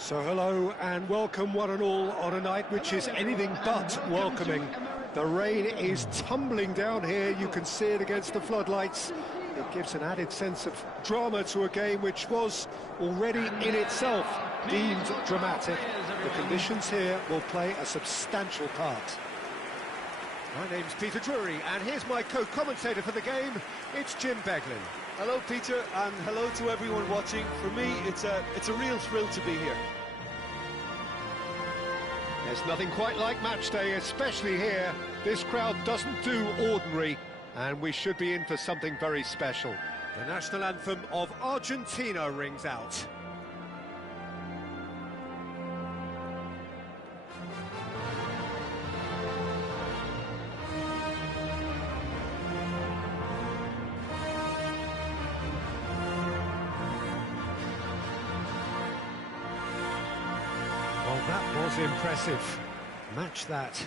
So hello and welcome one and all on a night which is anything but welcoming. The rain is tumbling down here, you can see it against the floodlights. It gives an added sense of drama to a game which was already in itself deemed dramatic. The conditions here will play a substantial part. My name's Peter Drury and here's my co-commentator for the game, it's Jim Beglin. Hello Peter, and hello to everyone watching. For me, it's a real thrill to be here. There's nothing quite like match day, especially here. This crowd doesn't do ordinary, and we should be in for something very special. The national anthem of Argentina rings out. Well, that was impressive. Match that.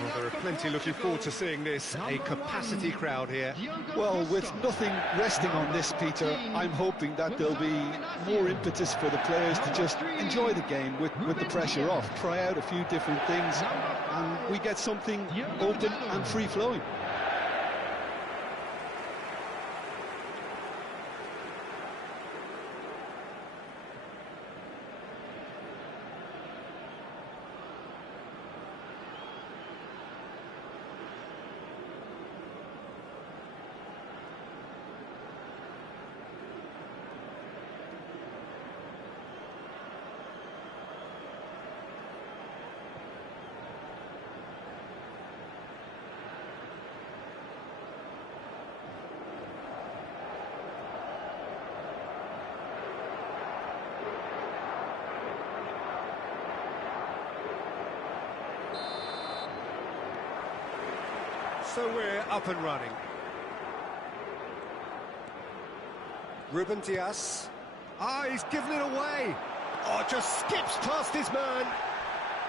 Well, there are plenty looking forward to seeing this, a capacity crowd here. Well, with nothing resting on this, Peter, I'm hoping that there'll be more impetus for the players to just enjoy the game with the pressure off, try out a few different things, and we get something open and free-flowing. So we're up and running. Ruben Dias. He's given it away. Just skips past his man.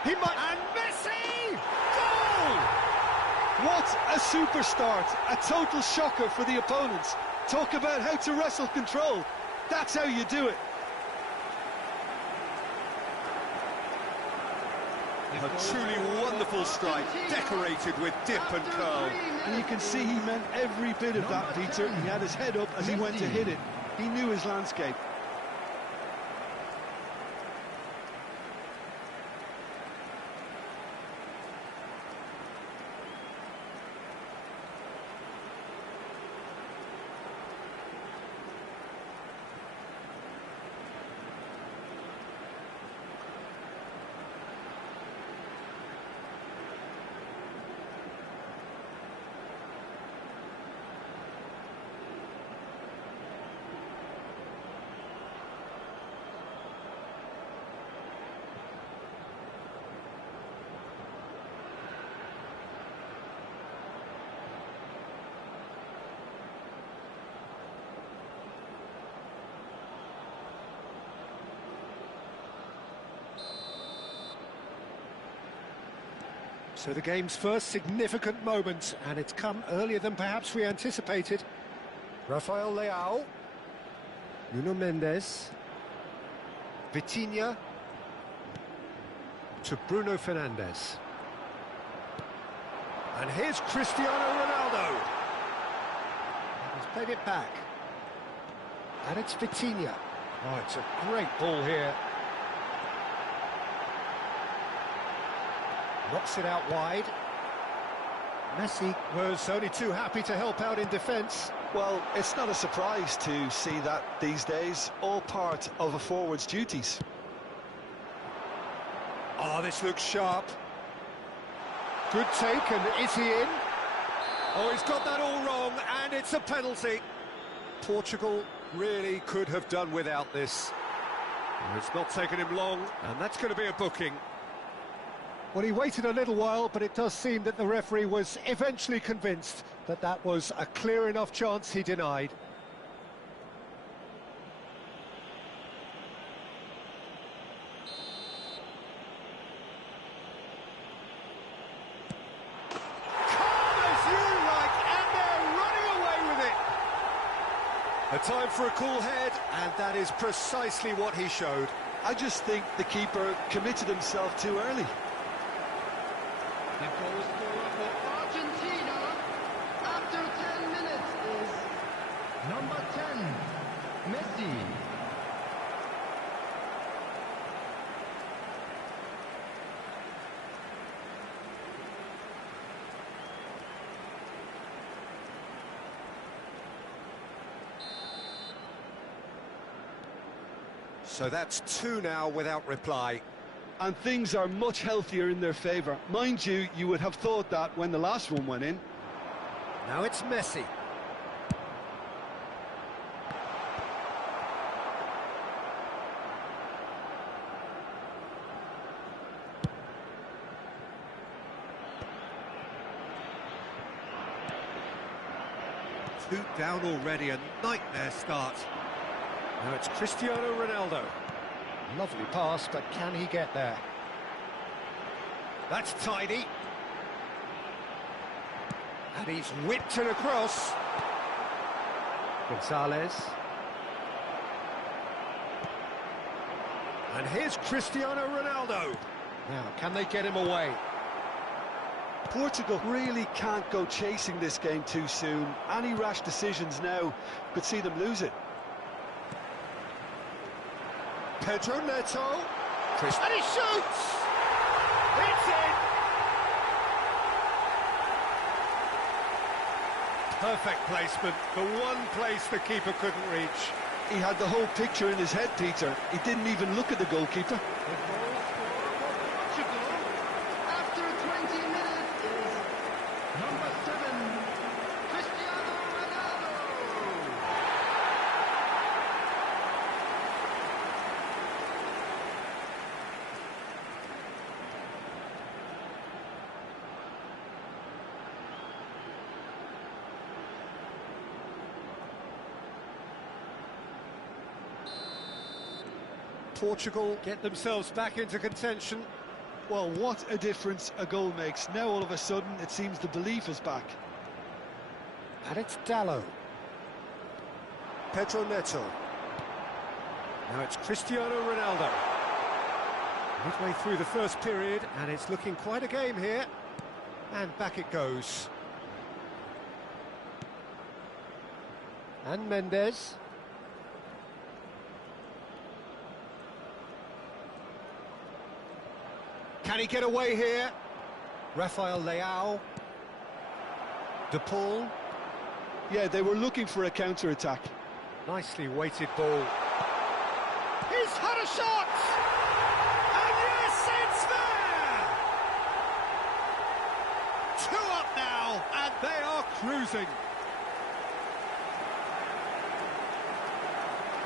He might... And Messi! Goal! What a super start. A total shocker for the opponents. Talk about how to wrestle control. That's how you do it. A truly wonderful strike, decorated with dip and curl. And you can see he meant every bit of that, Peter. He had his head up as he went to hit it. He knew his landscape. So the game's first significant moment, and it's come earlier than perhaps we anticipated. Rafael Leao, Nuno Mendes, Vitinha to Bruno Fernandes. And here's Cristiano Ronaldo. He's played it back. And it's Vitinha. Oh, it's a great ball here. Knocks it out wide. Messi was only too happy to help out in defence. Well, it's not a surprise to see that these days, all part of a forward's duties. Oh, this looks sharp. Good take, and is he in? Oh, he's got that all wrong, and it's a penalty. Portugal really could have done without this. It's not taken him long, and that's going to be a booking. Well, he waited a little while, but it does seem that the referee was eventually convinced that that was a clear enough chance he denied. A time for a cool head, and that is precisely what he showed. I just think the keeper committed himself too early. The goal scorer for Argentina after 10 minutes is number 10, Messi. So that's 2 now without reply. And things are much healthier in their favour. Mind you, you would have thought that when the last one went in. Now it's Messi. Two down already, a nightmare start. Now it's Cristiano Ronaldo. Lovely pass, but can he get there? That's tidy. And he's whipped it across. Gonzalez. And here's Cristiano Ronaldo. Now, can they get him away? Portugal really can't go chasing this game too soon. Any rash decisions now could see them lose it. Pedro Neto, and he shoots! It's in! Perfect placement, the one place the keeper couldn't reach. He had the whole picture in his head, Peter. He didn't even look at the goalkeeper. The goal scorer for Portugal after 20 minutes is number 7, Cristiano Ronaldo. Portugal get themselves back into contention. Well, what a difference a goal makes. Now all of a sudden it seems the belief is back. And it's Dalot. Pedro Neto. Now it's Cristiano Ronaldo. Midway through the first period, and it's looking quite a game here. And back it goes. And Mendes. Can he get away here? Rafael Leao. De Paul. Yeah, they were looking for a counter-attack. Nicely weighted ball. He's had a shot! And yes, it's there! 2 up now, and they are cruising.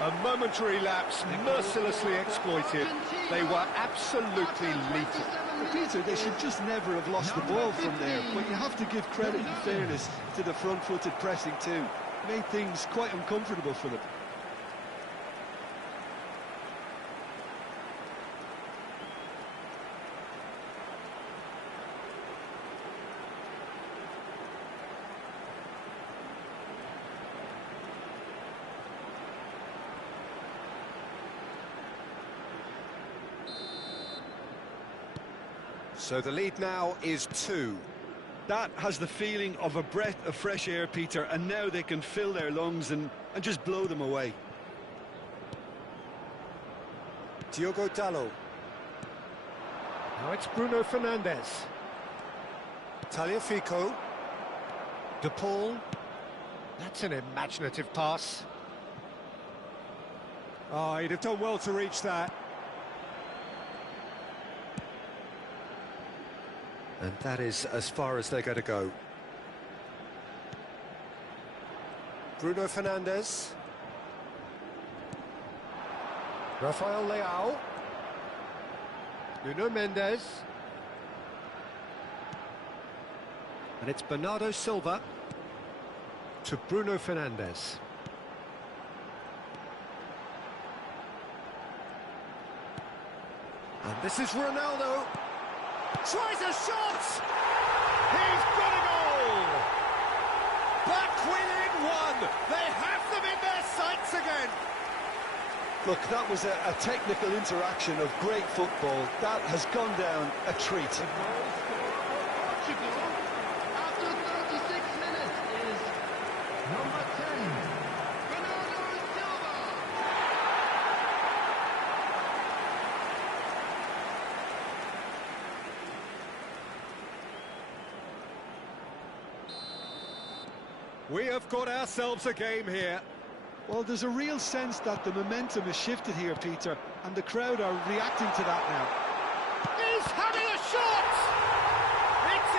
A momentary lapse, mercilessly exploited. They were absolutely lethal. Peter, they should just never have lost the ball from there, but you have to give credit and fairness to the front-footed pressing too. Made things quite uncomfortable for them. So the lead now is 2. That has the feeling of a breath of fresh air, Peter, and now they can fill their lungs and just blow them away. Diogo Dalot. Now it's Bruno Fernandes. Tagliafico. De Paul. That's an imaginative pass. Oh, he'd have done well to reach that. And that is as far as they're going to go. Bruno Fernandes. Rafael Leao. Nuno Mendes. And it's Bernardo Silva to Bruno Fernandes. And this is Ronaldo. Tries a shot! He's got a goal! Back within one! They have them in their sights again! Look, that was a technical interaction of great football. That has gone down a treat. Portugal, after 36 minutes, is number 10, Bernardo Silva. We have got ourselves a game here. Well, there's a real sense that the momentum has shifted here, Peter, and the crowd are reacting to that now. He's having a shot! It's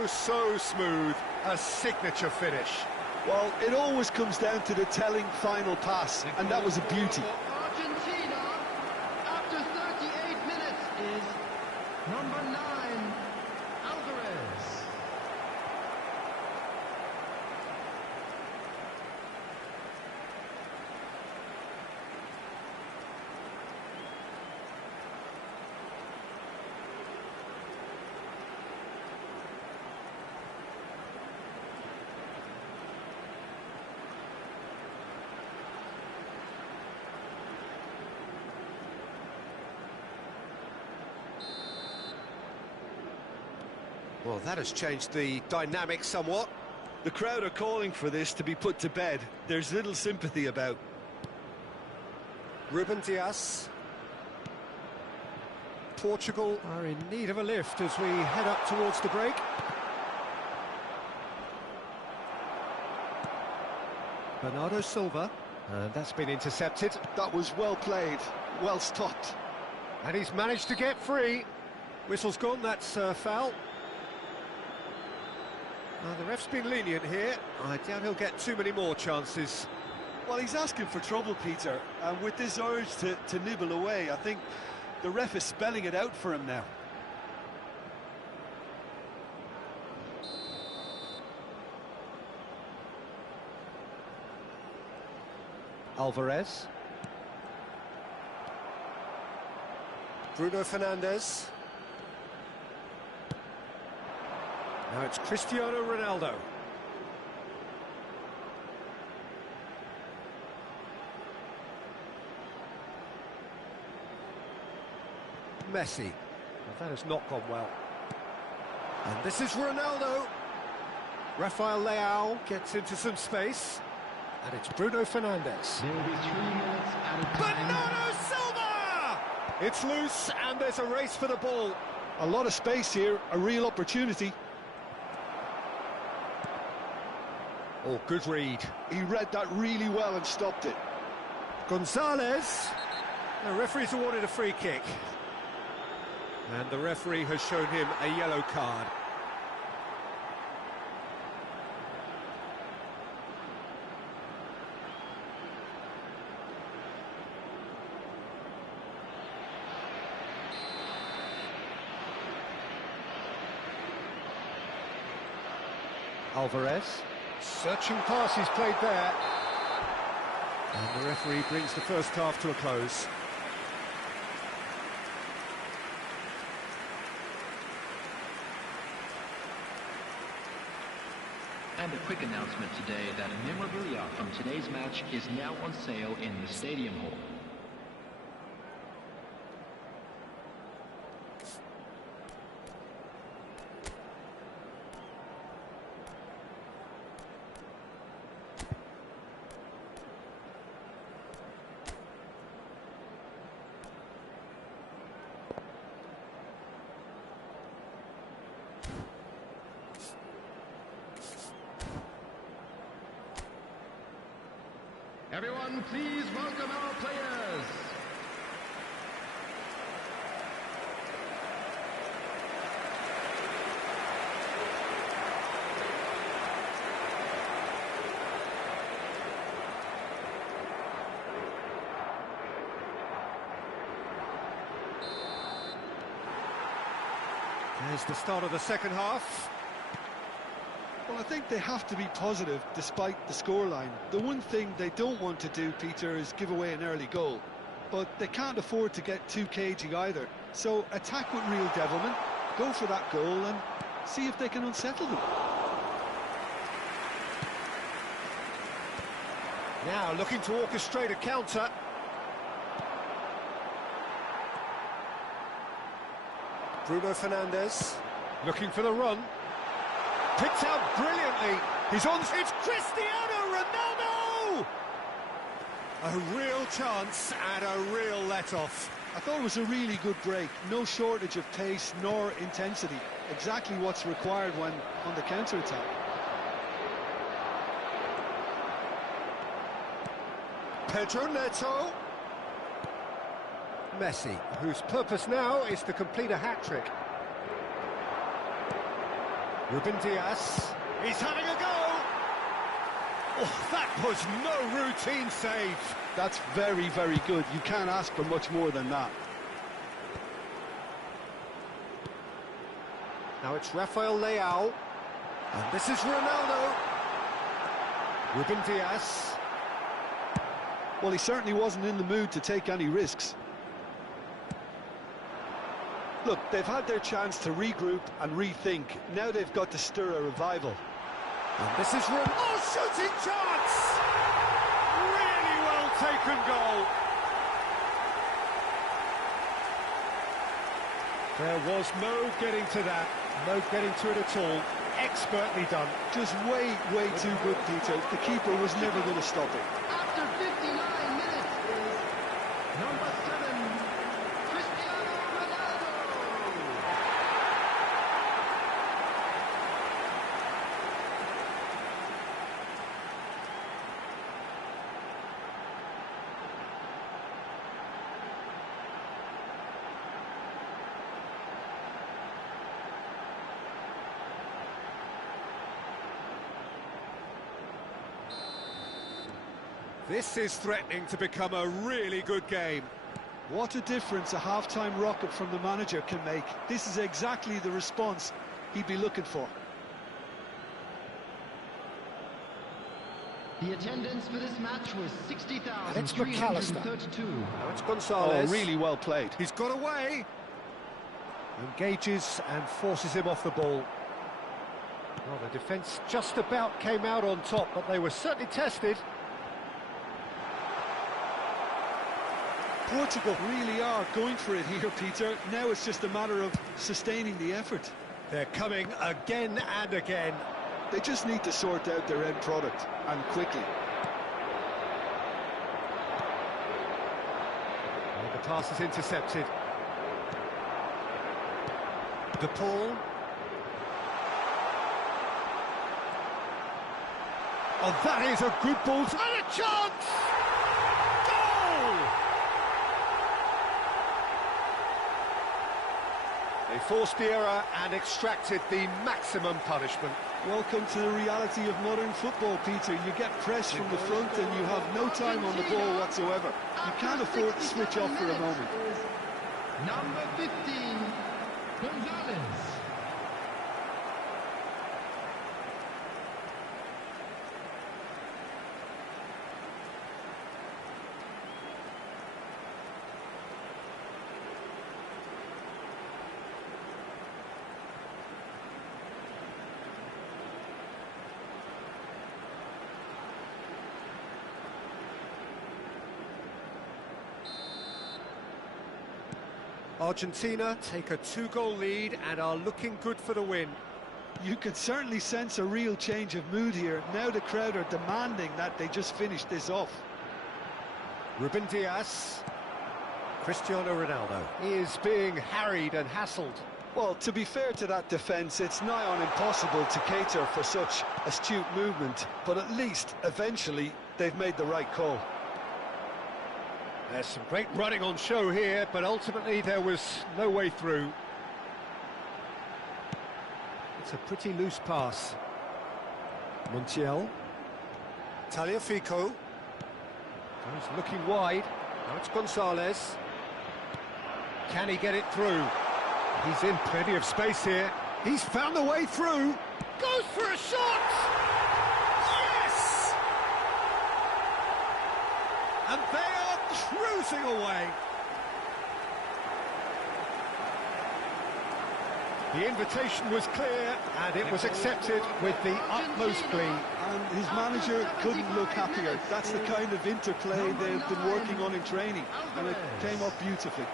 in! So smooth, a signature finish. Well, it always comes down to the telling final pass, and that was a beauty. Argentina, after 38 minutes, is number 9, Alvarez. Well, that has changed the dynamic somewhat. The crowd are calling for this to be put to bed. There's little sympathy about. Ruben Dias. Portugal are in need of a lift as we head up towards the break. Bernardo Silva, and that's been intercepted. That was well played, well stopped. And he's managed to get free. Whistle's gone, that's foul. The ref's been lenient here. I doubt he'll get too many more chances. Well, he's asking for trouble, Peter, and with this urge to nibble away, I think the ref is spelling it out for him now. Alvarez. Bruno Fernandes. Now it's Cristiano Ronaldo. Messi. Well, that has not gone well. And this is Ronaldo. Rafael Leao gets into some space. And it's Bruno Fernandes. There will be 3 minutes at a time. Bernardo Silva! It's loose and there's a race for the ball. A lot of space here, a real opportunity. Oh, good read. He read that really well and stopped it. Gonzalez. The referee's awarded a free kick. And the referee has shown him a yellow card. Alvarez. Searching pass he's played there. And the referee brings the first half to a close. And a quick announcement today that memorabilia from today's match is now on sale in the Stadium Hall. Everyone, please welcome our players. There's the start of the second half. Well, I think they have to be positive despite the scoreline. The one thing they don't want to do, Peter, is give away an early goal. But they can't afford to get too cagey either. So attack with real devilment, go for that goal and see if they can unsettle them. Now looking to orchestrate a counter. Bruno Fernandes looking for the run. Picked out brilliantly. He's on. It's Cristiano Ronaldo! A real chance and a real let-off. I thought it was a really good break. No shortage of pace nor intensity. Exactly what's required when on the counter-attack. Pedro Neto. Messi, whose purpose now is to complete a hat-trick. Ruben Diaz. He's having a go! Oh, that was no routine save. That's very, very good. You can't ask for much more than that. Now it's Rafael Leao. And this is Ronaldo. Ruben Diaz. Well, he certainly wasn't in the mood to take any risks. Look, they've had their chance to regroup and rethink. Now they've got to stir a revival. And this is oh, shooting chance! Really well taken goal. There was no getting to that, no getting to it at all. Expertly done. Just way, way too good, Peter. The keeper was never going to stop it. After 59 minutes is number 7, Cristiano Ronaldo. This is threatening to become a really good game. What a difference a half-time rocket from the manager can make. This is exactly the response he'd be looking for. The attendance for this match was And it's McAllister. 60,332. Now it's Gonzalez. Oh, really well played. He's got away. Engages and forces him off the ball. Well, the defence just about came out on top, but they were certainly tested. Portugal really are going for it here, Peter. Now it's just a matter of sustaining the effort. They're coming again and again. They just need to sort out their end product, and quickly. Well, the pass is intercepted. De Paul. Oh, that is a good ball. And a chance! Goal! They forced the error and extracted the maximum punishment. Welcome to the reality of modern football, Peter. You get pressed from the front and you have no time on the ball whatsoever. You can't afford to switch off for a moment. Number 15, Gonzalez. Argentina take a 2-goal lead and are looking good for the win. You can certainly sense a real change of mood here. Now the crowd are demanding that they just finish this off. Ruben Diaz. Cristiano Ronaldo. He is being harried and hassled. Well, to be fair to that defence, it's nigh on impossible to cater for such astute movement, but at least, eventually, they've made the right call. There's some great running on show here, but ultimately there was no way through. It's a pretty loose pass. Montiel. Tagliafico. He's looking wide. Now it's Gonzalez. Can he get it through? He's in plenty of space here. He's found the way through. Goes for a shot! Yes! And they are cruising away. The invitation was clear, and it was accepted with the utmost glee. And his manager couldn't look happier. That's the kind of interplay they've been working on in training, and it came off beautifully.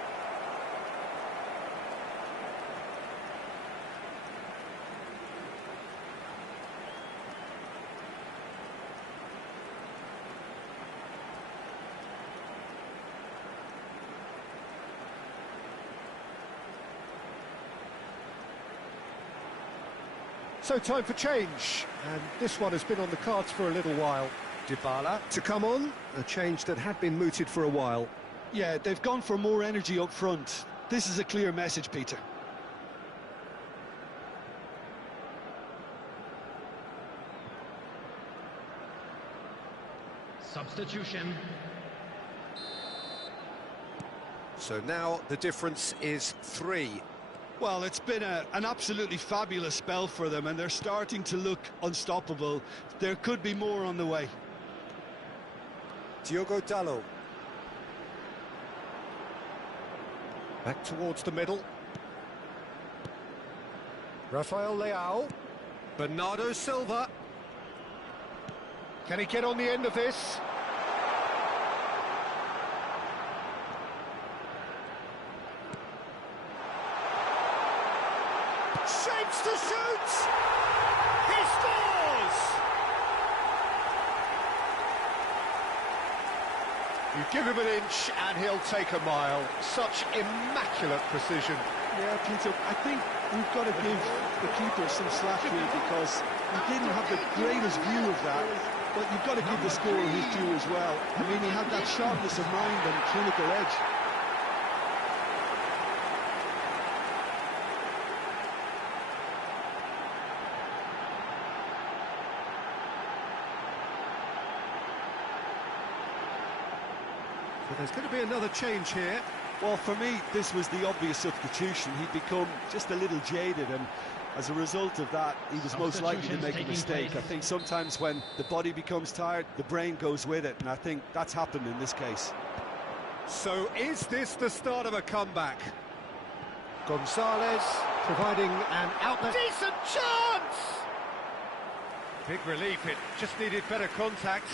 So time for change, and this one has been on the cards for a little while. Dybala to come on, a change that had been mooted for a while. Yeah, they've gone for more energy up front. This is a clear message, Peter. Substitution. So now the difference is 3. Well, it's been an absolutely fabulous spell for them, and they're starting to look unstoppable. There could be more on the way. Diogo Dalot. Back towards the middle. Rafael Leao. Bernardo Silva. Can he get on the end of this? Shapes to shoot! He scores! You give him an inch and he'll take a mile. Such immaculate precision. Yeah, Peter, I think we've got to give the keeper some slack here because he didn't have the greatest view of that, but you've got to give the scorer his due as well. I mean, he had that sharpness of mind and clinical edge. But there's going to be another change here. Well, for me, this was the obvious substitution. He'd become just a little jaded, and as a result of that, he was most likely to make a mistake. I think sometimes when the body becomes tired, the brain goes with it, and I think that's happened in this case. So is this the start of a comeback? Gonzalez providing an outlet. Decent chance! Big relief, it just needed better contact.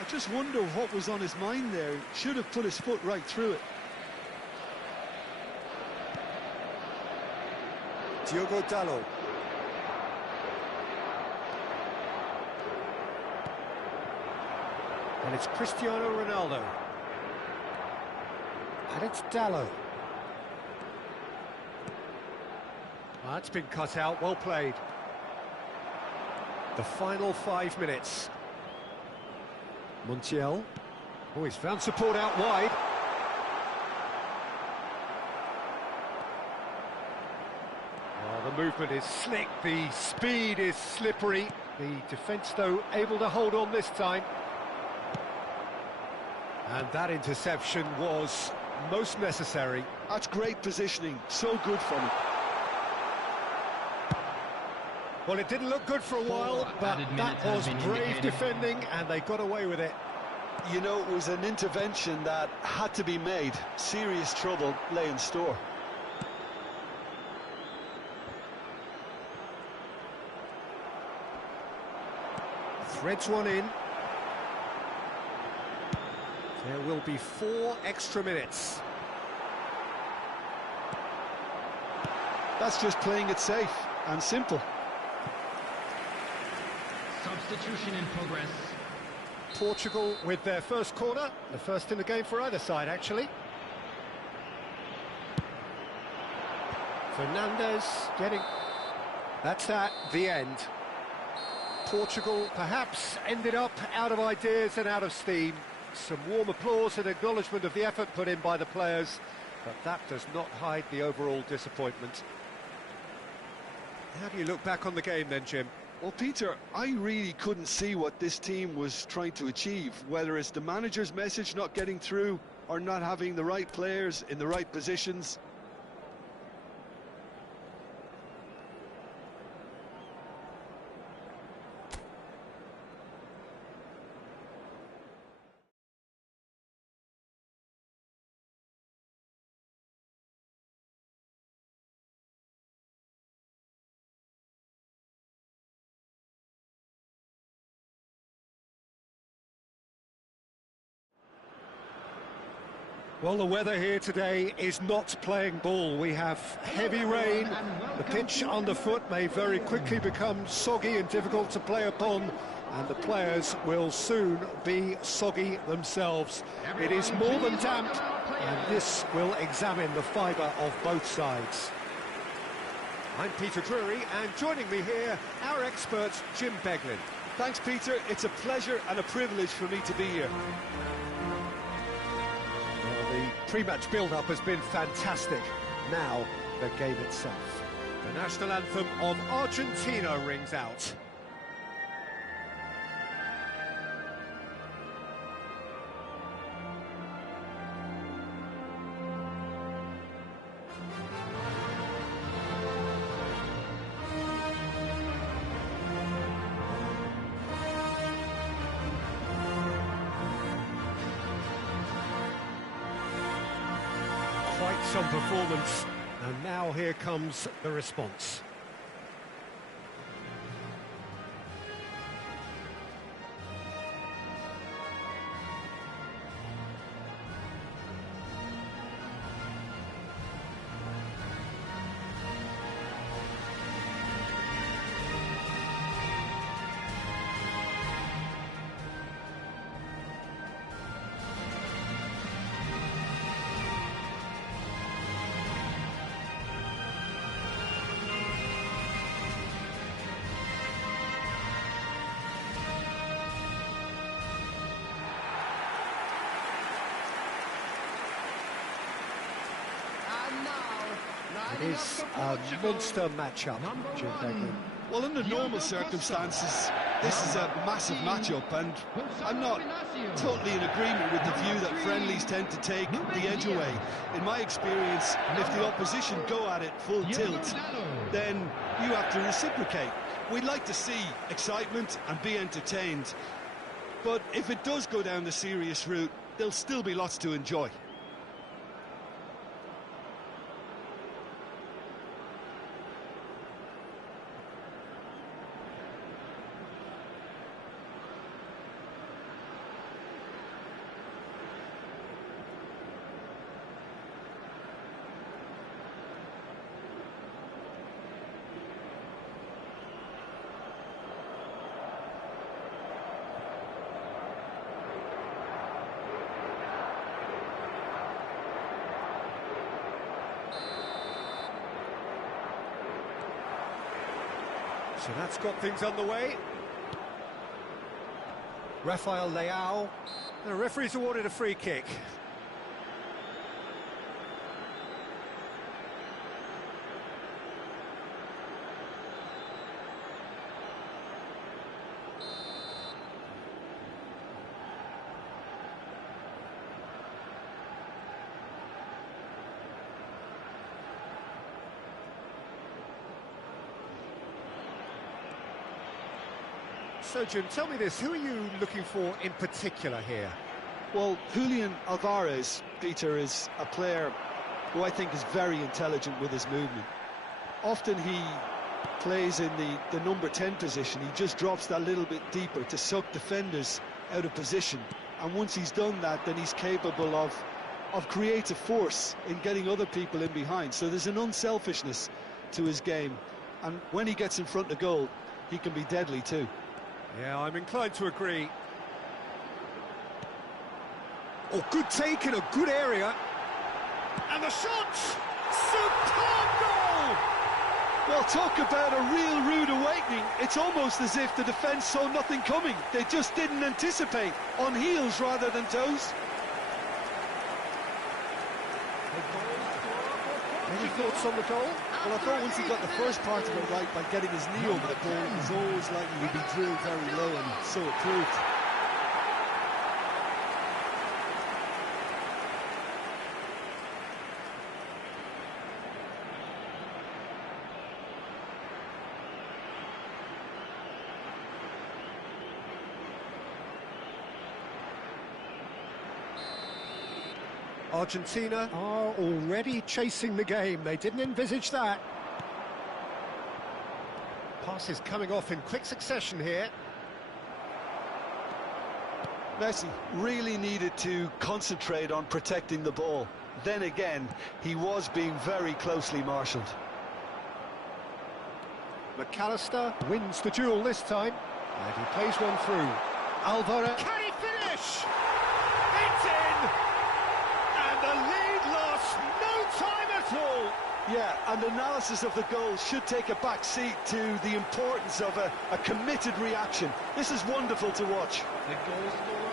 I just wonder what was on his mind there. He should have put his foot right through it. Diogo Dalot. And it's Cristiano Ronaldo. And it's Dalot. That's been cut out, well played. The final 5 minutes. Montiel. Oh, he's found support out wide. Oh, the movement is slick, the speed is slippery. The defence, though, able to hold on this time. And that interception was most necessary. That's great positioning, so good from him. Well, it didn't look good for a while, but that was brave defending, and they got away with it. You know, it was an intervention that had to be made. Serious trouble lay in store. Threads one in. There will be 4 extra minutes. That's just playing it safe and simple. Substitution in progress. Portugal with their first corner, the first in the game for either side, actually. Fernandes getting... That's the end. Portugal perhaps ended up out of ideas and out of steam. Some warm applause and acknowledgement of the effort put in by the players, but that does not hide the overall disappointment. How do you look back on the game then, Jim? Well, Peter, I really couldn't see what this team was trying to achieve, whether it's the manager's message not getting through or not having the right players in the right positions. Well, the weather here today is not playing ball. We have heavy rain. The pitch underfoot may very quickly become soggy and difficult to play upon, and the players will soon be soggy themselves. It is more than damp, and this will examine the fibre of both sides. I'm Peter Drury, and joining me here, our expert, Jim Beglin. Thanks, Peter. It's a pleasure and a privilege for me to be here. The pre-match build-up has been fantastic. Now, the game itself. The national anthem of Argentina rings out. Quite some performance, and now here comes the response. It is a monster matchup, Jim Beglin. Well, under normal circumstances, this is a massive matchup, and I'm not totally in agreement with the view that friendlies tend to take the edge away. In my experience, if the opposition go at it full tilt, then you have to reciprocate. We'd like to see excitement and be entertained, but if it does go down the serious route, there'll still be lots to enjoy. So that's got things underway. Rafael Leao. The referee's awarded a free kick. So, Jim, tell me this, who are you looking for in particular here? Well, Julian Alvarez, Peter, is a player who I think is very intelligent with his movement. Often he plays in the number 10 position. He just drops that little bit deeper to suck defenders out of position. And once he's done that, then he's capable of creative force in getting other people in behind. So there's an unselfishness to his game. And when he gets in front of goal, he can be deadly too. Yeah, I'm inclined to agree. Oh, good take in a good area. And the shot! Superb goal! Well, talk about a real rude awakening. It's almost as if the defence saw nothing coming. They just didn't anticipate, on heels rather than toes. Any thoughts on the goal? Well, I thought once he got the first part of it right by getting his knee over the ball, it was always likely to be drilled very low, and so it proved. Argentina are already chasing the game. They didn't envisage that. Passes coming off in quick succession here. Messi really needed to concentrate on protecting the ball. Then again, he was being very closely marshalled. McAllister wins the duel this time, and he plays one through. Alvarez. Can he finish? It's in! And the lead lost no time at all! Yeah, and analysis of the goal should take a back seat to the importance of a committed reaction. This is wonderful to watch. The goal scorer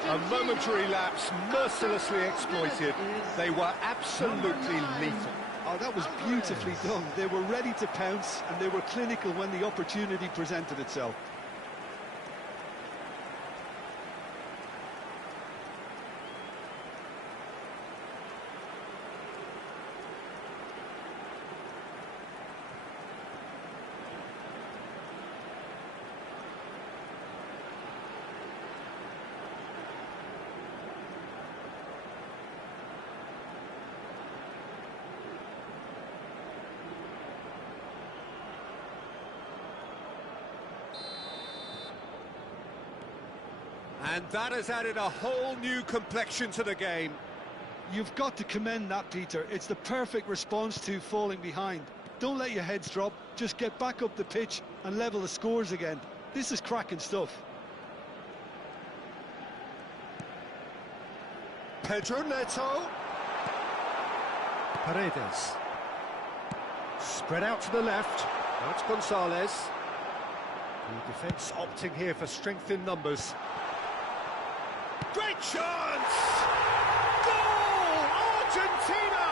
for A Argentina. momentary lapse, mercilessly exploited. They were absolutely lethal. Oh, that was beautifully done. They were ready to pounce, and they were clinical when the opportunity presented itself. And that has added a whole new complexion to the game. You've got to commend that, Peter. It's the perfect response to falling behind. Don't let your heads drop, just get back up the pitch and level the scores again. This is cracking stuff. Pedro Neto. Paredes. Spread out to the left. Now it's Gonzalez. The defence opting here for strength in numbers. Great chance! Goal! Argentina!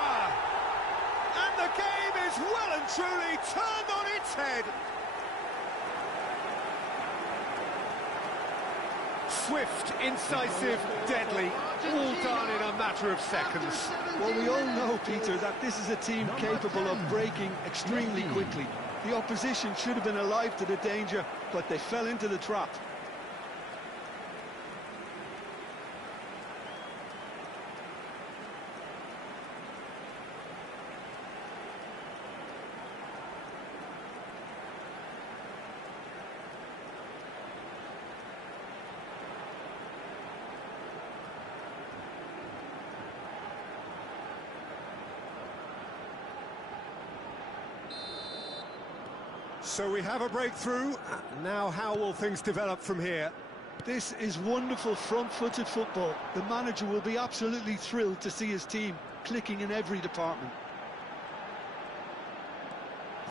And the game is well and truly turned on its head. Swift, incisive, deadly, all done in a matter of seconds. Well, we all know, Peter, that this is a team capable of breaking extremely quickly. The opposition should have been alive to the danger, but they fell into the trap. So we have a breakthrough. Now how will things develop from here? This is wonderful front-footed football. The manager will be absolutely thrilled to see his team clicking in every department.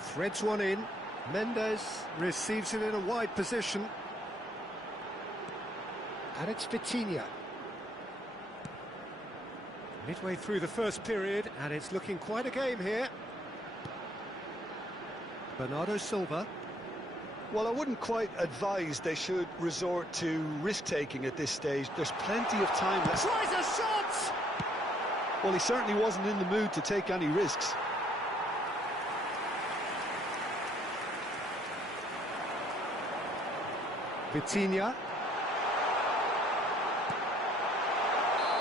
Threads one in. Mendes receives it in a wide position. And it's Vitinha. Midway through the first period, and it's looking quite a game here. Bernardo Silva. Well, I wouldn't quite advise they should resort to risk-taking at this stage. There's plenty of time left. Tries a shot! Well, he certainly wasn't in the mood to take any risks. Vitinha.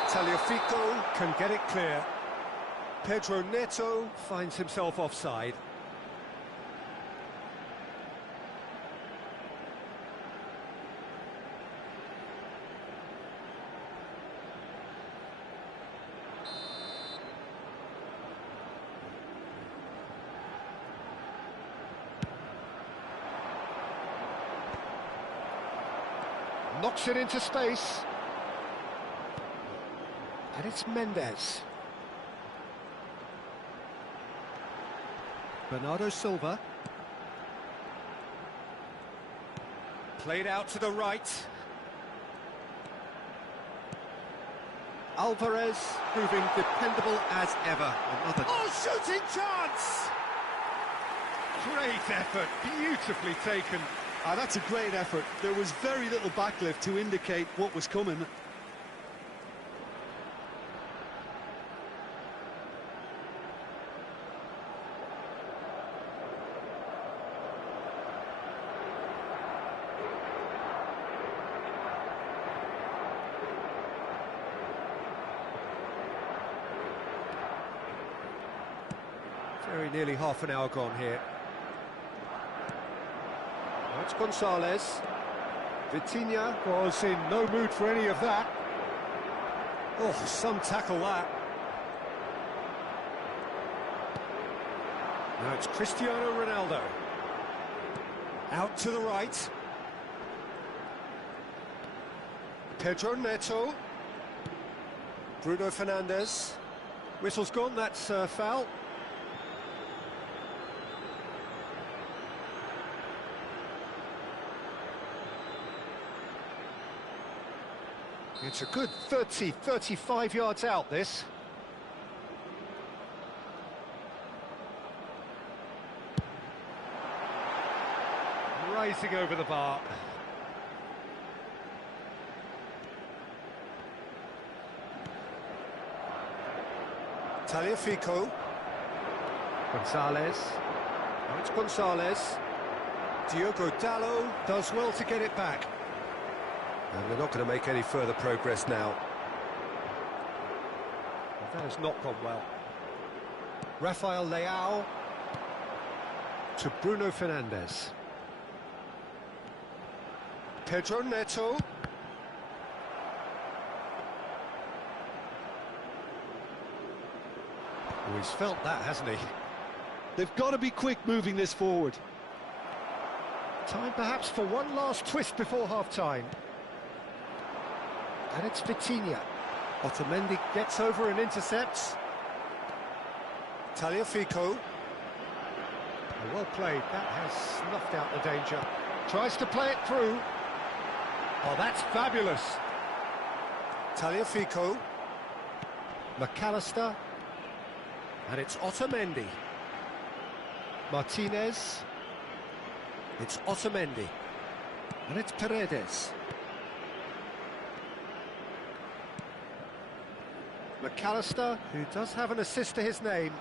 Tagliafico can get it clear. Pedro Neto finds himself offside. Knocks it into space. And it's Mendes. Bernardo Silva. Played out to the right. Alvarez proving dependable as ever. Another shooting chance! Great effort, beautifully taken. That's a great effort. There was very little backlift to indicate what was coming. Very nearly half an hour gone here. Now it's Gonzalez. Vitinha was in no mood for any of that. Oh, some tackle that. Now it's Cristiano Ronaldo. Out to the right. Pedro Neto. Bruno Fernandes. Whistle's gone, that's foul. It's a good 30, 35 yards out, this. Rising over the bar. Tagliafico. Gonzalez. Now it's Gonzalez. Diogo Dalot does well to get it back. And they're not going to make any further progress now. Well, that has not gone well. Rafael Leao to Bruno Fernandes. Pedro Neto. Oh, he's felt that, hasn't he? They've got to be quick moving this forward. Time perhaps for one last twist before half-time. And it's Vitinha. Otamendi gets over and intercepts. Tagliafico. Well played, that has snuffed out the danger. Tries to play it through. Oh, that's fabulous. Tagliafico. McAllister. And it's Otamendi. Martínez. It's Otamendi. And it's Paredes. McAllister, who does have an assist to his name.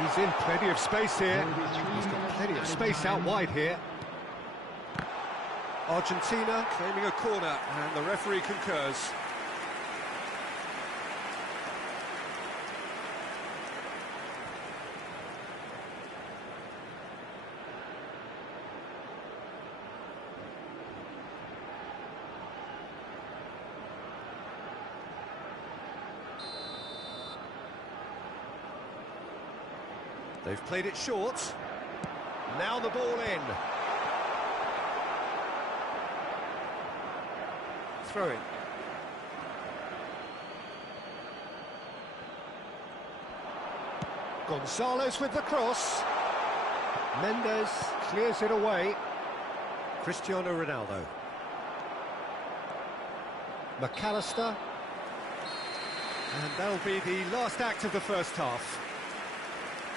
He's in plenty of space here. He's got plenty of space out wide here. Argentina claiming a corner, and the referee concurs. They've played it short. Now the ball in. Throw in. Gonzalez with the cross. Mendes clears it away. Cristiano Ronaldo. McAllister. And that'll be the last act of the first half.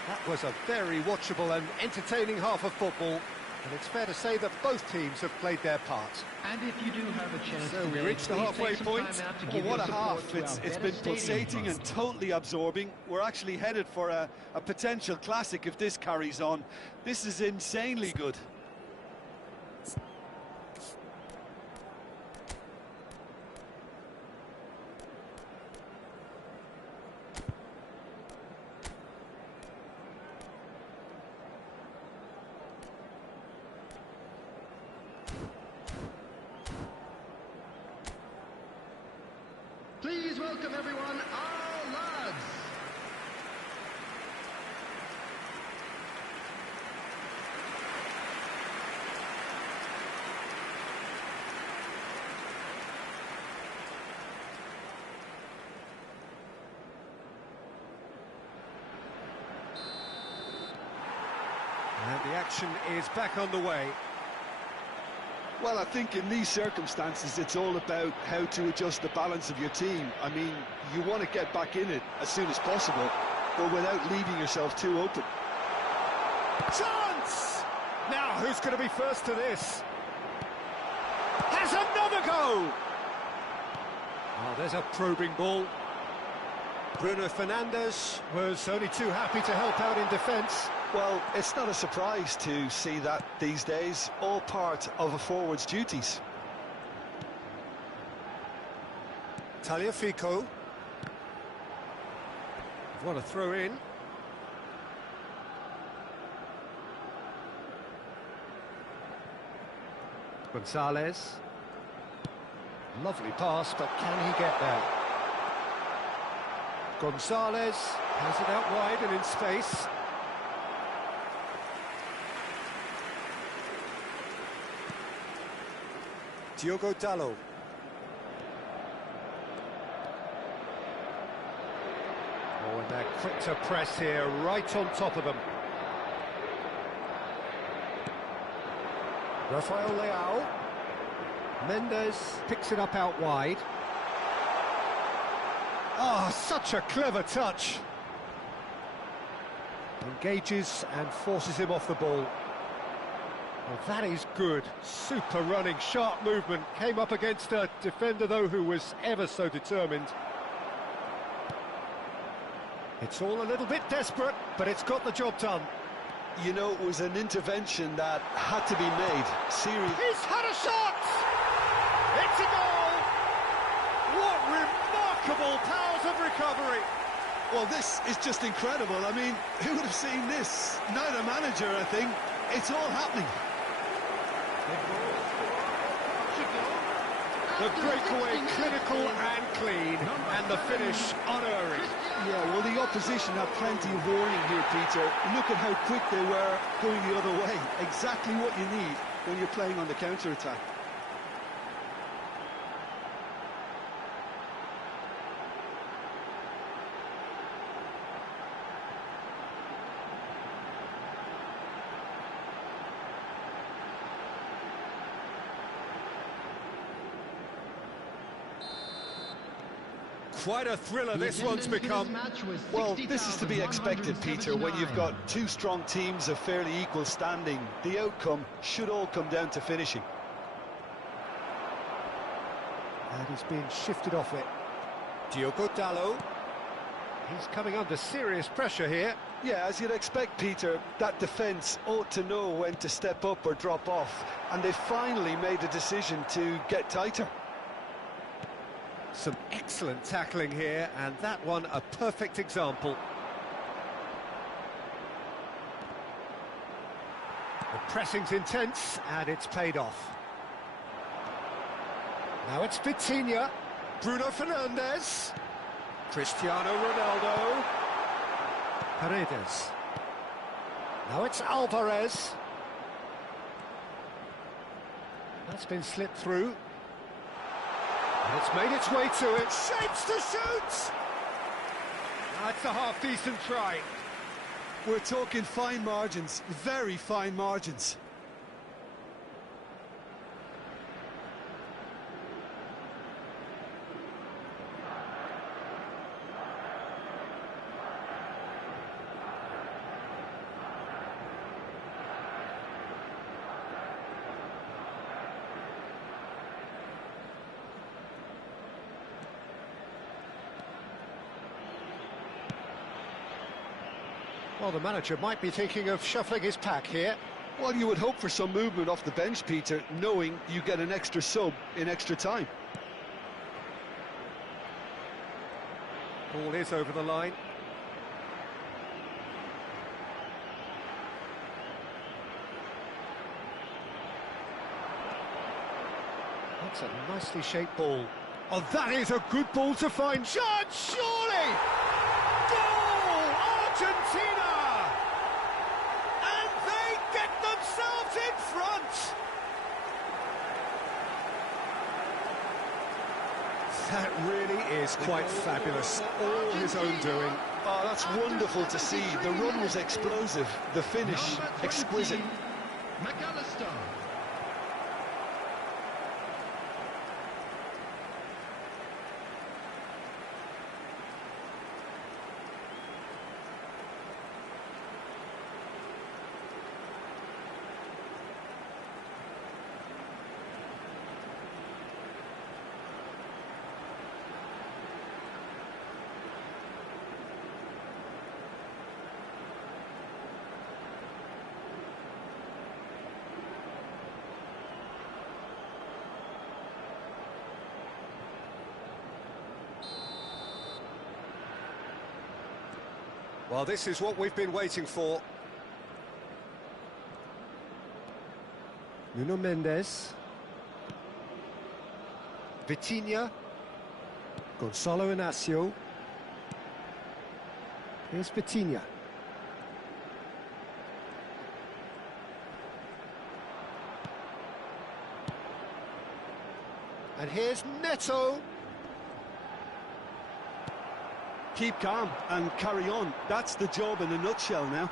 That was a very watchable and entertaining half of football, and it's fair to say that both teams have played their part. And if you do have a chance So today, we reached the please halfway take some point. time out to Oh, give what your a support half. to our It's been Better Stadium pulsating Fund. and totally absorbing. We're actually headed for a potential classic if this carries on. This is insanely good. Please welcome everyone, our lads. And the action is back on the way. Well, I think in these circumstances, it's all about how to adjust the balance of your team. I mean, you want to get back in it as soon as possible, but without leaving yourself too open. Chance! Now, who's going to be first to this? Has another go! Oh, there's a probing ball. Bruno Fernandes was only too happy to help out in defence. Well, it's not a surprise to see that these days, all part of a forward's duties. Tagliafico. What a throw in. Gonzalez. Lovely pass, but can he get there? Gonzalez has it out wide and in space. Diogo Dalot. Oh, and they're quick to press here, right on top of them. Rafael Leao. Mendes picks it up out wide. Ah, such a clever touch. Engages and forces him off the ball. Well, that is good. Super running, sharp movement. Came up against a defender, though, who was ever so determined. It's all a little bit desperate, but it's got the job done. You know, it was an intervention that had to be made. Serious. He's had a shot! It's a goal! What remarkable powers of recovery! Well, this is just incredible. I mean, who would have seen this? Not a manager, I think. It's all happening. The breakaway clinical and clean, and the finish unerring. Yeah, well, the opposition had plenty of warning here, Peter. Look at how quick they were going the other way. Exactly what you need when you're playing on the counter-attack. Quite a thriller this one's become. Well, this is to be expected, Peter, when you've got two strong teams of fairly equal standing. The outcome should all come down to finishing. And he's being shifted off it. Diogo Dalot. He's coming under serious pressure here. Yeah, as you'd expect, Peter, that defence ought to know when to step up or drop off. And they finally made a decision to get tighter. Some excellent tackling here, and that one a perfect example. The pressing's intense, and it's paid off. Now it's Vitinha, Bruno Fernandes, Cristiano Ronaldo, Paredes. Now it's Alvarez. That's been slipped through. And it's made its way to it. Shapes to shoot! That's a half-decent try. We're talking fine margins, very fine margins. Well, the manager might be thinking of shuffling his pack here. Well, you would hope for some movement off the bench, Peter, knowing you get an extra sub in extra time. Ball is over the line. That's a nicely shaped ball. Oh, that is a good ball to find. Shot, surely! Goal! Argentina! And they get themselves in front! That really is quite fabulous. All his own doing. Oh, that's wonderful to see. The run was explosive, the finish exquisite. McAllister. Well, this is what we've been waiting for. Nuno Mendes. Vitinha. Gonzalo Inacio. Here's Vitinha. And here's Neto. Keep calm and carry on. That's the job in a nutshell now.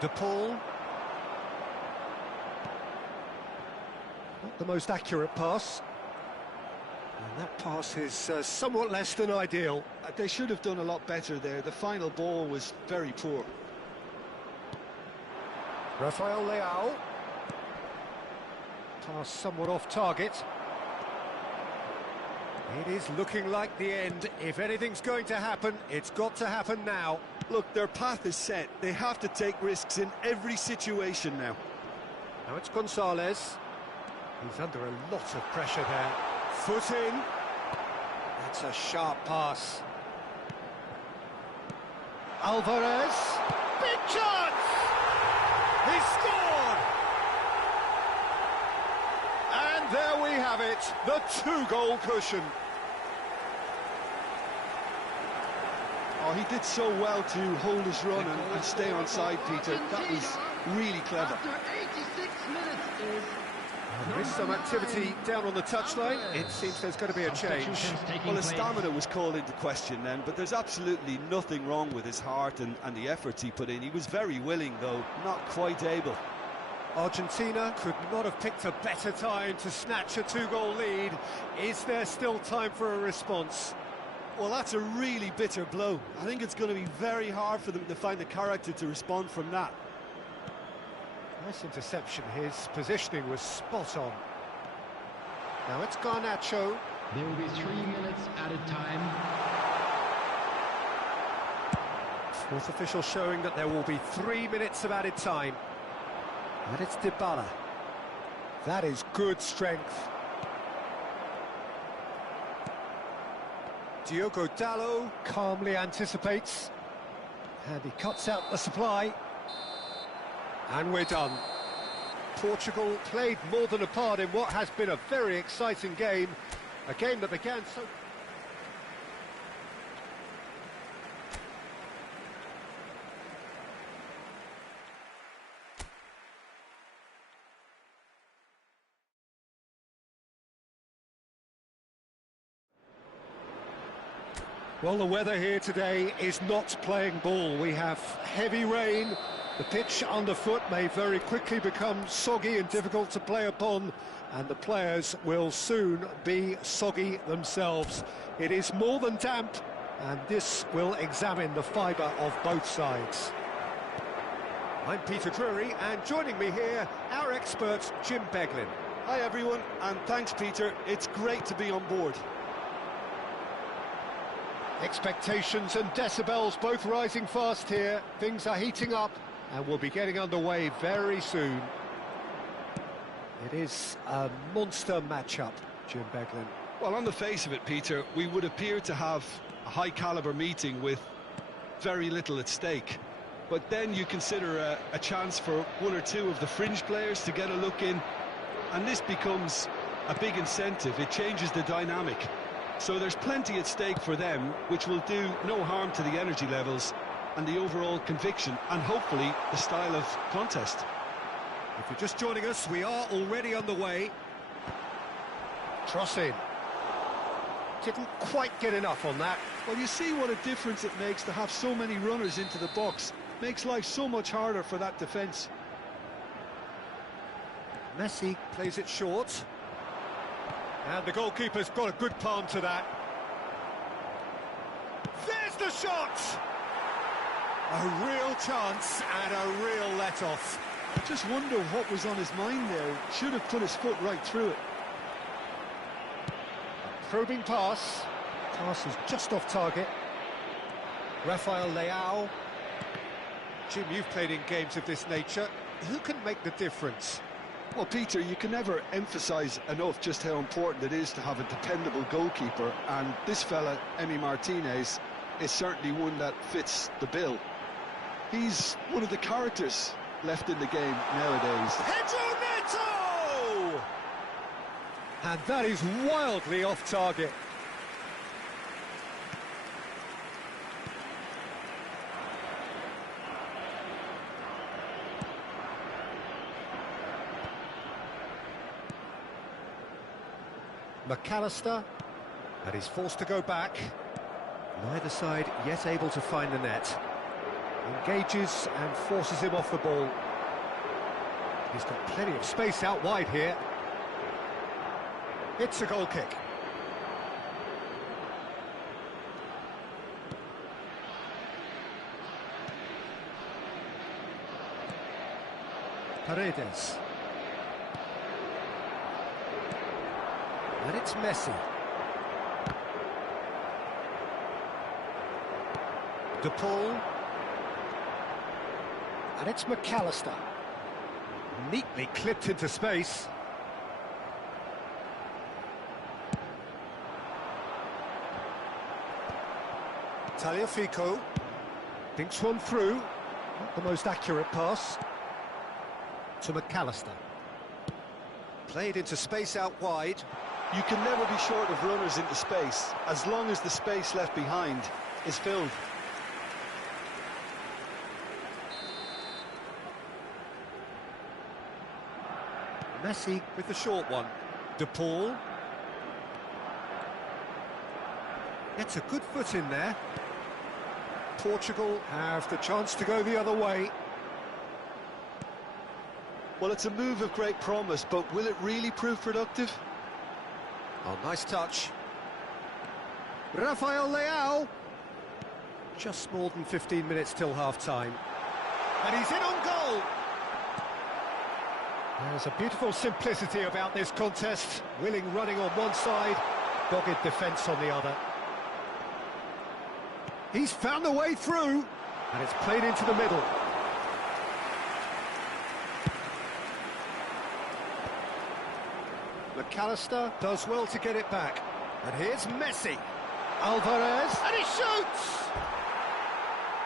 De Paul. Not the most accurate pass. And that pass is somewhat less than ideal. They should have done a lot better there. The final ball was very poor. Rafael Leao. Pass somewhat off target. It is looking like the end. If anything's going to happen, it's got to happen now. Look, their path is set. They have to take risks in every situation now. Now it's Gonzalez. He's under a lot of pressure there. Foot in. That's a sharp pass. Alvarez. Big chance! He scored! And there we have it, the two-goal cushion. Oh, he did so well to hold his run and stay on side, Peter. That was really clever. After 86 minutes is... There is some activity down on the touchline. It seems there's going to be a change. Well, his stamina was called into question then, but there's absolutely nothing wrong with his heart and the efforts he put in. He was very willing, though, not quite able. Argentina could not have picked a better time to snatch a two-goal lead. Is there still time for a response? Well, that's a really bitter blow. I think it's going to be very hard for them to find the character to respond from that. Nice interception. His positioning was spot on. Now it's Garnacho. There will be 3 minutes added time. Fourth official showing that there will be 3 minutes of added time. And it's Dybala. That is good strength. Diogo Dalot calmly anticipates. And he cuts out the supply. And we're done. Portugal played more than a part in what has been a very exciting game. A game that began so... Well, the weather here today is not playing ball. We have heavy rain. The pitch underfoot may very quickly become soggy and difficult to play upon, and the players will soon be soggy themselves. It is more than damp, and this will examine the fibre of both sides. I'm Peter Drury, and joining me here, our expert, Jim Beglin. Hi, everyone, and thanks, Peter. It's great to be on board. Expectations and decibels both rising fast here. Things are heating up, and we'll be getting underway very soon. It is a monster matchup, Jim Beglin. Well, on the face of it, Peter, we would appear to have a high-caliber meeting with very little at stake. But then you consider a chance for one or two of the fringe players to get a look in, and this becomes a big incentive. It changes the dynamic. So there's plenty at stake for them, which will do no harm to the energy levels and the overall conviction, and hopefully the style of contest. If you're just joining us, we are already underway. Cross in. Didn't quite get enough on that. Well, you see what a difference it makes to have so many runners into the box. Makes life so much harder for that defence. Messi plays it short. And the goalkeeper's got a good palm to that. There's the shot! A real chance and a real let-off. I just wonder what was on his mind there. Should have put his foot right through it. A probing pass. Pass is just off target. Rafael Leao. Jim, you've played in games of this nature. Who can make the difference? Well, Peter, you can never emphasise enough just how important it is to have a dependable goalkeeper, and this fella, Martínez, is certainly one that fits the bill. He's one of the characters left in the game nowadays. Pedro Neto! And that is wildly off target. McAllister, and he's forced to go back. Neither side yet able to find the net. Engages and forces him off the ball. He's got plenty of space out wide here. It's a goal kick. Paredes. And it's Messi. De Paul. And it's McAllister. Neatly clipped into space. Tagliafico. Dinks one through. Not the most accurate pass. To McAllister. Played into space out wide. You can never be short of runners into space, as long as the space left behind is filled. Messi with the short one. De Paul. Gets a good foot in there. Portugal have the chance to go the other way. Well, it's a move of great promise, but will it really prove productive? Oh, nice touch. Rafael Leao. Just more than 15 minutes till half-time. And he's in on goal. There's a beautiful simplicity about this contest. Willing running on one side, dogged defence on the other. He's found the way through, and it's played into the middle. McAllister does well to get it back. And here's Messi. Alvarez, and he shoots!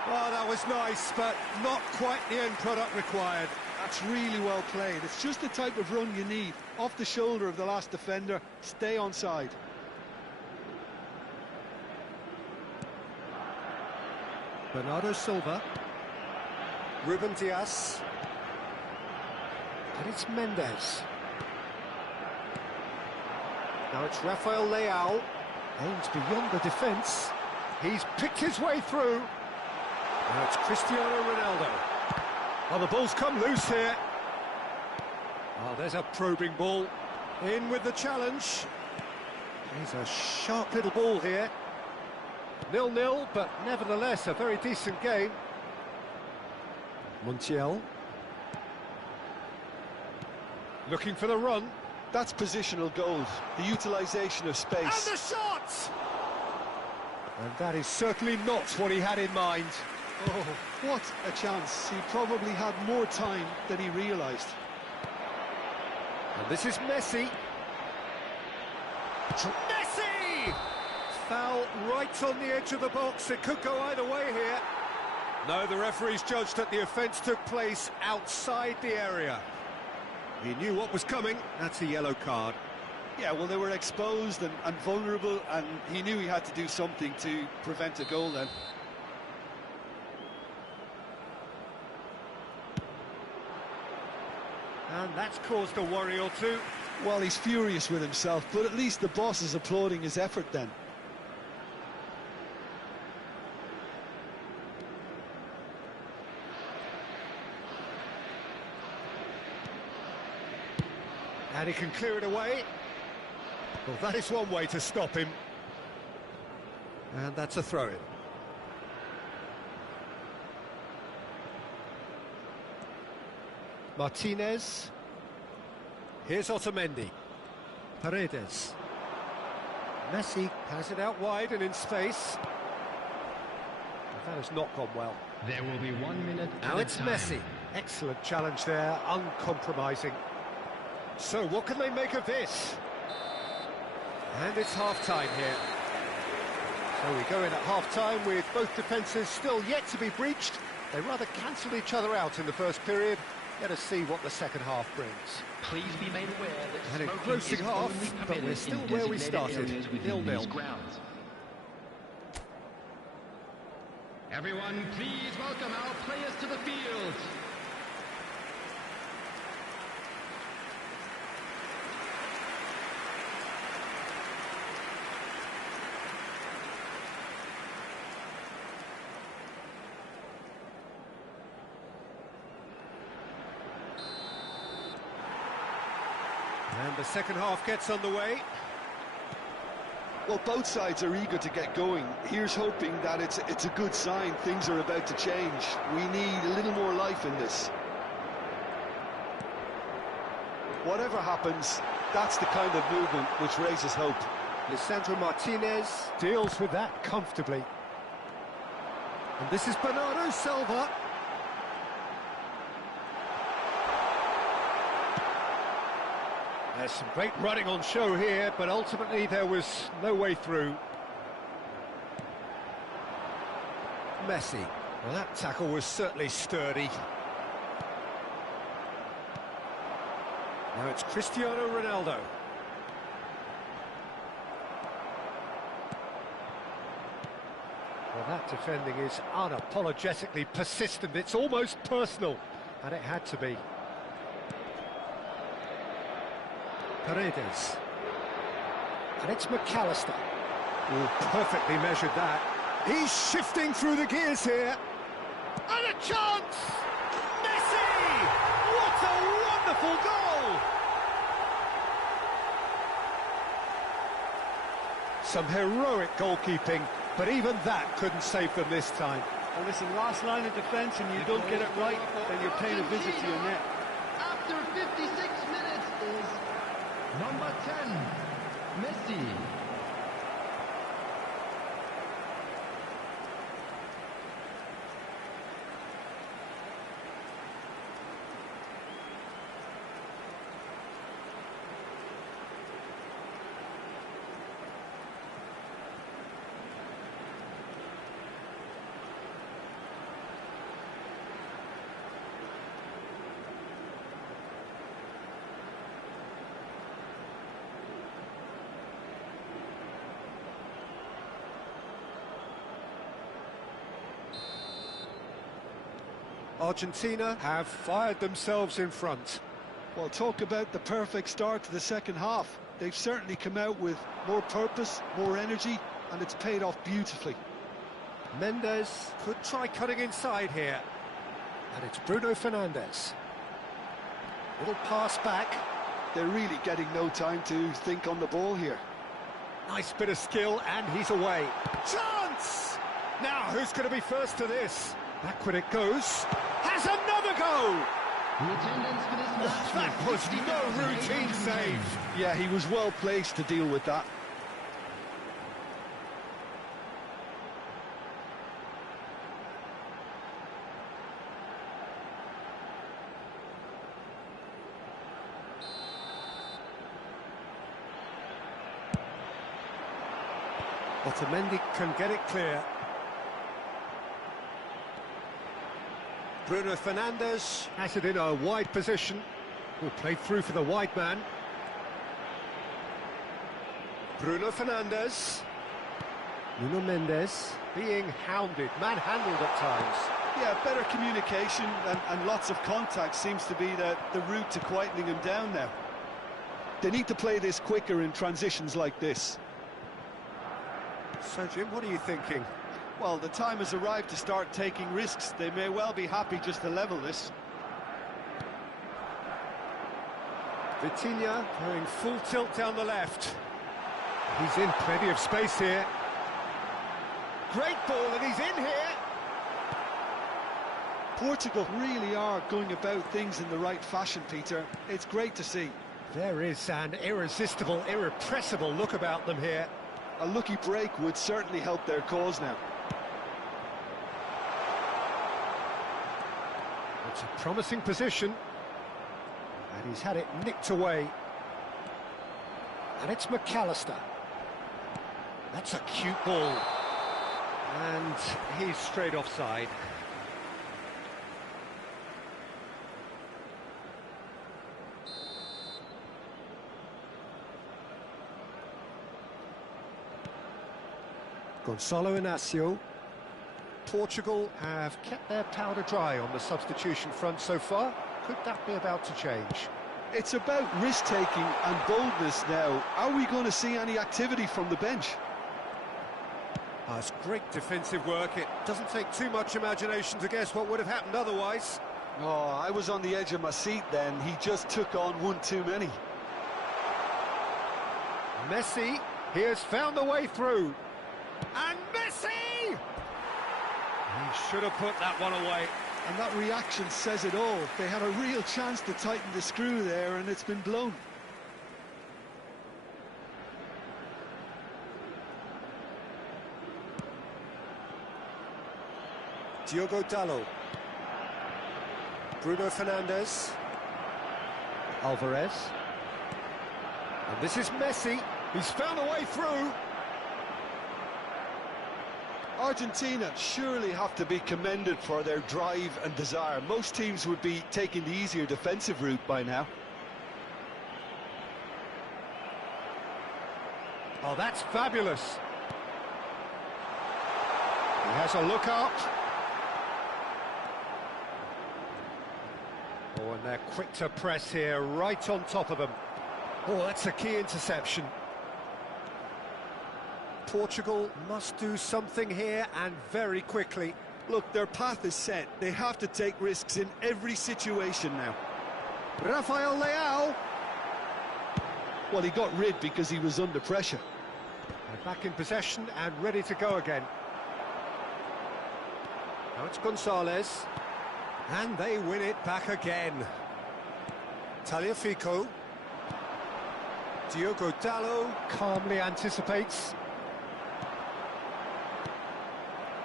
Oh, that was nice, but not quite the end product required. That's really well played. It's just the type of run you need. Off the shoulder of the last defender, stay onside. Bernardo Silva. Ruben Dias. And it's Mendes. Now it's Rafael Leao. Aims beyond the defence. He's picked his way through. Now it's Cristiano Ronaldo. Oh, the ball's come loose here. Oh, there's a probing ball. In with the challenge. He's a sharp little ball here. 0-0, but nevertheless a very decent game. Montiel. Looking for the run. That's positional gold, the utilisation of space. And the shot! And that is certainly not what he had in mind. Oh, what a chance. He probably had more time than he realised. And this is Messi. Messi! Foul right on the edge of the box. It could go either way here. No, the referee's judged that the offence took place outside the area. He knew what was coming. That's a yellow card. Yeah, well, they were exposed and vulnerable, and he knew he had to do something to prevent a goal then. And that's caused a worry or two. Well, he's furious with himself, but at least the boss is applauding his effort then. And he can clear it away. Well, that is one way to stop him. And that's a throw-in. Martínez. Here's Otamendi. Paredes. Messi has it out wide and in space. That has not gone well. There will be 1 minute. Now it's Messi. Excellent challenge there, uncompromising. So what can they make of this? And it's half-time here. So we go in at half-time with both defences still yet to be breached. They rather cancelled each other out in the first period. Let us see what the second half brings. Please be made aware that An smoking engrossing is half, only but permitted we're still in where we designated started, areas within 0-0. these grounds. Everyone, please welcome our players to the field. And the second half gets underway. Well, both sides are eager to get going. Here's hoping that it's a good sign. Things are about to change. We need a little more life in this. Whatever happens, that's the kind of movement which raises hope. Lisandro Martínez deals with that comfortably. And this is Bernardo Silva. There's some great running on show here, but ultimately there was no way through. Messi. Well, that tackle was certainly sturdy. Now it's Cristiano Ronaldo. Well, that defending is unapologetically persistent. It's almost personal, and it had to be. Paredes. And it's McAllister. Oh, perfectly measured that. He's shifting through the gears here. And a chance! Messi! What a wonderful goal! Some heroic goalkeeping, but even that couldn't save them this time. Well, listen, last line of defence, and you don't get it right, then you're paying a visit to your net. After 56 minutes is number 10, Messi. Argentina have fired themselves in front. Well, talk about the perfect start to the second half. They've certainly come out with more purpose, more energy, and it's paid off beautifully. Mendes could try cutting inside here. And it's Bruno Fernandes. Little pass back. They're really getting no time to think on the ball here. Nice bit of skill, and he's away. Chance! Now, who's going to be first to this? Backward it goes. Has another go! The attendance for this match That was no routine save. Yeah, he was well placed to deal with that. Otamendi can get it clear. Bruno Fernandes has it in a wide position. Will play through for the wide man. Bruno Fernandes. Nuno Mendes being hounded, manhandled at times. Yeah, better communication and lots of contact seems to be the route to quietening him down now. They need to play this quicker in transitions like this. So, Jim, what are you thinking? Well, the time has arrived to start taking risks. They may well be happy just to level this. Vitinha going full tilt down the left. He's in plenty of space here. Great ball, and he's in here. Portugal really are going about things in the right fashion, Peter. It's great to see. There is an irresistible, irrepressible look about them here. A lucky break would certainly help their cause now. It's a promising position. And he's had it nicked away. And it's McAllister. That's a cute ball. And he's straight offside. Gonçalo Inácio. Portugal have kept their powder dry on the substitution front so far. Could that be about to change? It's about risk-taking and boldness now. Are we going to see any activity from the bench? It's great defensive work. It doesn't take too much imagination to guess what would have happened otherwise. Oh, I was on the edge of my seat then. He just took on one too many. Messi, he has found the way through. And Messi! He should have put that one away. And that reaction says it all. They had a real chance to tighten the screw there, and it's been blown. Diogo Dalot. Bruno Fernandes. Alvarez. And this is Messi. He's found a way through. Argentina surely have to be commended for their drive and desire. Most teams would be taking the easier defensive route by now. Oh, that's fabulous. He has a look up. Oh, and they're quick to press here, right on top of them. Oh, that's a key interception. Portugal must do something here, and very quickly. Look, their path is set. They have to take risks in every situation now. Rafael Leao. Well, he got rid because he was under pressure. They're back in possession and ready to go again. Now it's Gonzalez. And they win it back again. Tagliafico. Diogo Dalot calmly anticipates.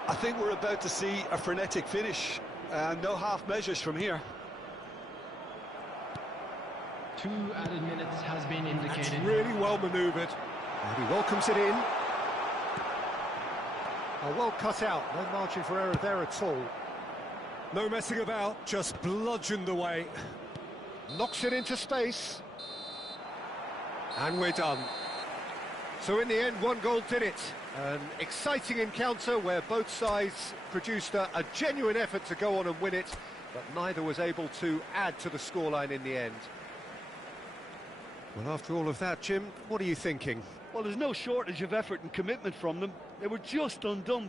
I think we're about to see a frenetic finish. No half measures from here. 2 added minutes has been indicated. That's really well manoeuvred. And he welcomes it in. Oh, well cut out. No margin for error there at all. No messing about, just bludgeoned away. Knocks it into space. And we're done. So in the end, one goal did it. An exciting encounter where both sides produced a genuine effort to go on and win it, but neither was able to add to the scoreline in the end. Well, after all of that, Jim, what are you thinking? Well, there's no shortage of effort and commitment from them. They were just undone by